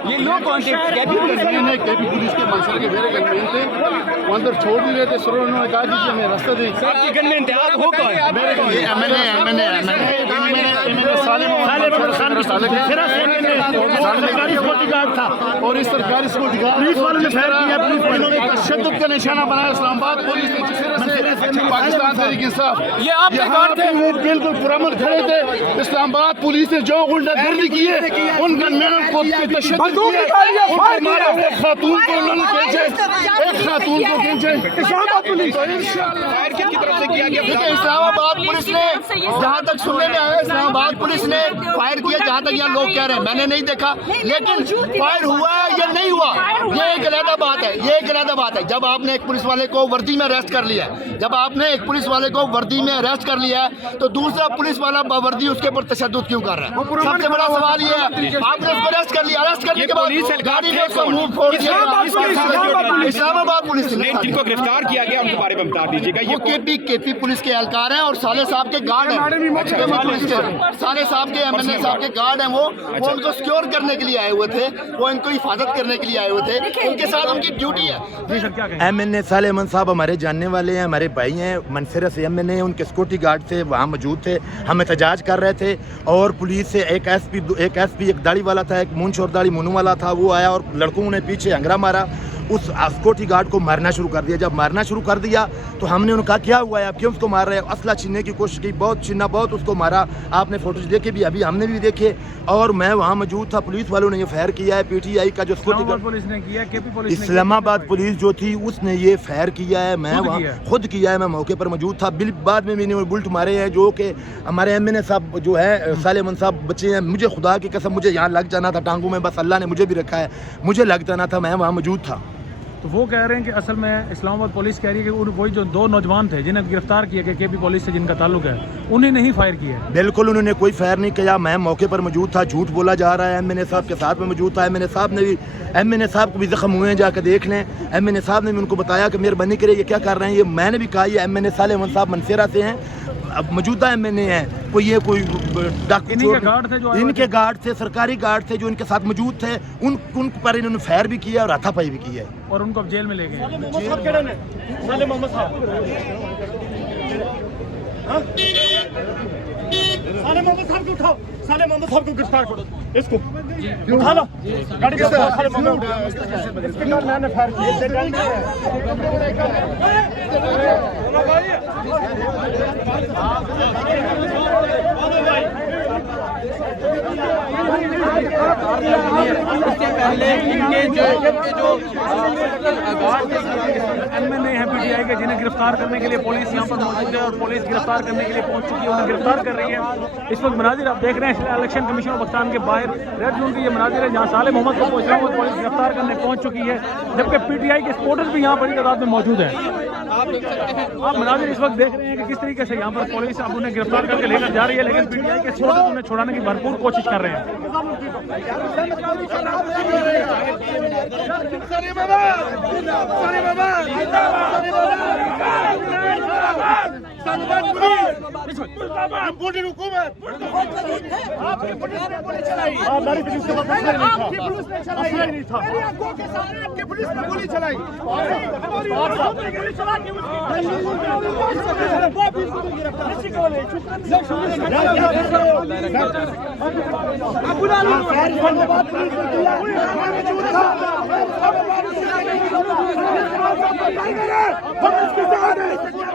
ये लोग कौन से केपी पुलिस के मंसर के मेरे गनमैन थे, वो अंदर छोड़ नहीं रहे थे। सर उन्होंने कहा कि हमें रास्ता दें। आपके गनमैन थे, आप हो कौन? था और इस सरकारी सिक्योरिटी गार्ड पुलिस वालों ने फायर किया। पुलिस वालों ने तशद्दुद का निशाना बनाया। इस्लामाबाद पुलिस ने जिस तरह से पाकिस्तान तहरीक इंसाफ ये आपके गार्ड थे, बिल्कुल पुरअमन खड़े थे। इस्लामाबाद पुलिस ने जो गुंडागर्दी की है उन गनमैनों को तशद्दुद किया, एक खातून को उन्होंने खींचे, एक खातून को खींचे। इस्लामाबाद पुलिस फायर किसकी तरफ से किया गया? इस्लामाबाद पुलिस ने जहाँ तक सुनने में आया, इस्लामाबाद पुलिस ने फायर किया। जहाँ तक यहाँ लोग कह रहे हैं, मैंने नहीं देखा, लेकिन फायर हुआ या नहीं हुआ ये एक अलग बात है। ये एक अलग बात है। जब आपने एक पुलिस वाले को वर्दी में अरेस्ट कर लिया है, जब आपने एक पुलिस वाले को वर्दी में अरेस्ट कर लिया है, तो दूसरा पुलिस वाला वर्दी उसके ऊपर तशद्दुद क्यों कर रहा है? सबसे बड़ा सवाल ये है, आपने उसको अरेस्ट कर लिया, अरेस्ट करने के बाद गाड़ी में उसको मुंह फोड़ दिया। इस्लामाबाद पुलिस ने जिनको गिरफ्तार किया गया उनके बारे में बता दीजिएगा। वो केपी पुलिस के एहलकार हैं और साले साहब के गार्ड हैं। साले साहब के एमएनए साहब के गार्ड हैं। वो उनको सिक्योर करने के लिए आए हुए थे, वो इनको हिफाजत करने के लिए आए हुए थे। उनके साथ उनकी ड्यूटी है। एमएनए साले मन साहब हमारे जानने वाले हैं, हमारे भाई हैं। मनसेरा से एमएनए, उनके सिक्योरिटी गार्ड थे, वहाँ मौजूद थे, हम एहतजाज कर रहे थे। और पुलिस से एक एसपी एक दाढ़ी वाला था, एक मूंछ और दाढ़ी मुन्नू वाला था, वो आया और लड़कों ने पीछे हंगरा मारा। उस सिक्योरिटी गार्ड को मारना शुरू कर दिया। जब मारना शुरू कर दिया तो हमने उन्हें कहा क्या हुआ है, आप क्यों उसको मार रहे हैं? असला छीनने की कोशिश की, बहुत उसको मारा। आपने फोटोज देखे भी, अभी हमने भी देखे। और मैं वहाँ मौजूद था। पुलिस वालों ने ये फायर किया है। पीटीआई का जो सिक्योरिटी गार्ड पुलिस ने किया, केपी पुलिस, इस्लामाबाद पुलिस जो थी उसने ये फायर किया है। मैं वहाँ खुद किया है, मैं मौके पर मौजूद था। बाद में मैंने बुलेट मारे हैं, जो कि हमारे एमएनए साहब जो है सालेमन साहब बच्चे हैं। मुझे खुदा की कसम मुझे यहाँ लग जाना था टांगों में, बस अल्लाह ने मुझे भी रखा है, मुझे लग जाना था, मैं वहाँ मौजूद था। तो वो कह रहे हैं कि असल में इस्लामाबाद पुलिस कह रही है कि वही जो दो नौजवान थे जिन्हें गिरफ्तार किया गया केपी पुलिस से जिनका ताल्लुक है, उन्हें नहीं फायर किया है। बिल्कुल उन्होंने कोई फायर नहीं किया। मैं मौके पर मौजूद था। झूठ बोला जा रहा है। एमएनए साहब के साथ में मौजूद था। एमएनए साहब को भी जख्म हुए हैं, जाकर देख लें। एमएनए साहब ने भी उनको बताया कि मेहरबानी करिए ये क्या कर रहे हैं। ये मैंने भी कहा, ये एमएनए सालेमन साहब मनसेरा से हैं, अब मौजूदा एमएनए हैं। कोई डाकू इनके गार्ड थे, सरकारी गार्ड थे जो इनके साथ मौजूद थे। उन पर इन्होंने फायर भी किया और हाथापाई भी की है और उनको अब जेल में ले गए। साले मोहम्मद साहब को उठाओ, साले मोहम्मद साहब को गिरफ्तार करो, इसको उठा लो गाड़ी के साथ। साले मोहम्मद इसके गार्ड मैंने फायर किया। एमएनए है पीटीआई के, जिन्हें गिरफ्तार करने के लिए पुलिस यहाँ पर मौजूद है और पुलिस गिरफ्तार करने के लिए पहुंच चुकी है, उन्हें गिरफ्तार कर रही है। इस वक्त मनाजिर आप देख रहे हैं इलेक्शन कमीशन ऑफ पाकिस्तान के बाहर रेड जोन की ये मनाजिर है, जहाँ साले मोहम्मद को पहुंच रहा है, पुलिस गिरफ्तार करने पहुंच चुकी है, जबकि पीटीआई के सपोर्टर्स भी यहाँ बड़ी तादाद में मौजूद है। आप मनाजिर इस वक्त देख रहे हैं कि किस तरीके से यहाँ पर पुलिस अब उन्हें गिरफ्तार करके लेकर जा रही है, लेकिन पीटीआई के सपोर्टर्स उन्हें छुड़ाने की भरपूर कोशिश कर रहे हैं।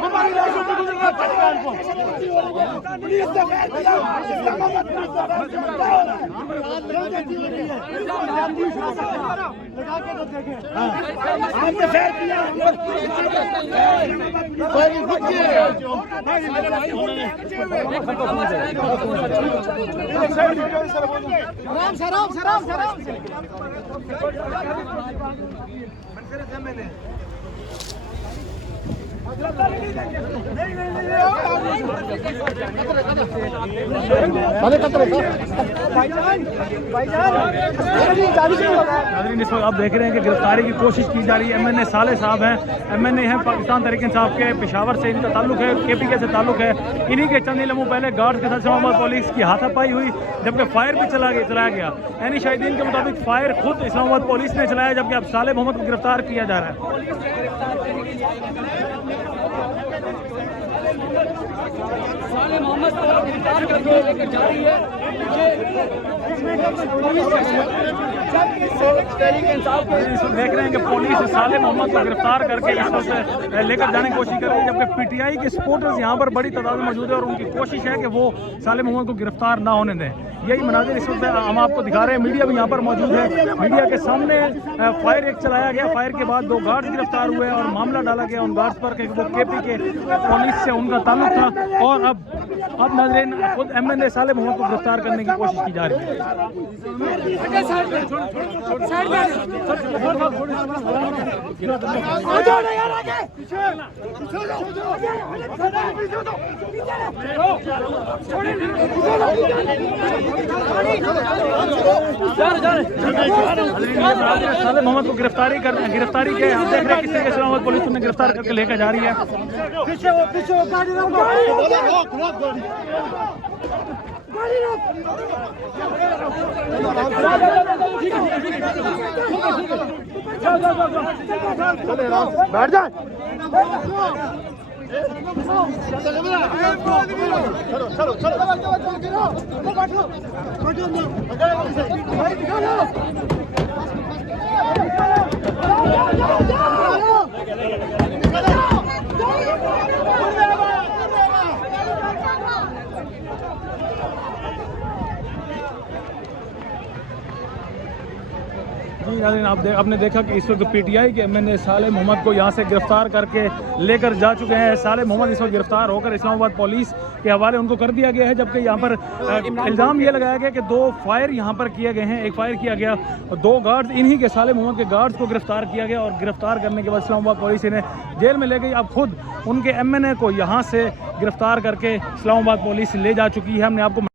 हमारी नाज़रीन, इस वक्त आप देख रहे हैं कि गिरफ्तारी की कोशिश की जा रही है। MNA साले साहब हैं, MNA हैं पाकिस्तान तहरीक इंसाफ के, पेशावर से इनका ताल्लुक है, KPK से ताल्लुक है। इन्हीं के चंद ही लम्हों पहले गार्ड के साथ इस्लामाबाद पुलिस की हाथापाई हुई, जबकि फायर भी चलाया गया। यानी शाहिदीन के मुताबिक फायर खुद इस्लामाबाद पुलिस ने चलाया, जबकि अब साले मोहम्मद को गिरफ्तार किया जा रहा है। साले मोहम्मद को गिरफ्तार करके लेकर जा रही है। देख रहे हैं कि पुलिस साले मोहम्मद को गिरफ्तार करके इस वक्त लेकर जाने की कोशिश कर रही है, जबकि PTI के सपोर्टर्स यहाँ पर बड़ी तादाद में मौजूद है और उनकी कोशिश है कि वो साले मोहम्मद को गिरफ्तार ना होने दें। यही मनाजिर इस वक्त हम आपको दिखा रहे हैं। मीडिया भी यहाँ पर मौजूद है। मीडिया के सामने फायर एक चलाया गया, फायर के बाद 2 गार्ड्स गिरफ्तार हुए और मामला डाला गया उन गार्ड्स पर कि वो KPK पुलिस से उनका ताल्लुक था। और अब नाज़रीन खुद MNA साले मोहम्मद को गिरफ्तार करने की कोशिश की जा रही है। साले मोहम्मद को गिरफ्तारी के आप देख रहे हैं किस तरीके से इस्लामाबाद पुलिस उन्हें गिरफ्तार करके लेकर जा रही है। बैठ जा। जी नाज़रीन, आपने देखा कि इस वक्त PTI के MNA साले मोहम्मद को यहाँ से गिरफ्तार करके लेकर जा चुके हैं। साले मोहम्मद इस वक्त गिरफ्तार होकर इस्लामाबाद पुलिस के हवाले उनको कर दिया गया है, जबकि यहाँ पर इल्ज़ाम ये लगाया गया कि 2 फायर यहाँ पर किए गए हैं। एक फायर किया गया और 2 गार्ड्स इन्हीं के साले मोहम्मद के गार्ड्स को गिरफ्तार किया गया और गिरफ्तार करने के बाद इस्लामाबाद पुलिस इन्हें जेल में ले गई। अब खुद उनके MNA को यहाँ से गिरफ्तार करके इस्लामाबाद पुलिस ले जा चुकी है। हमने आपको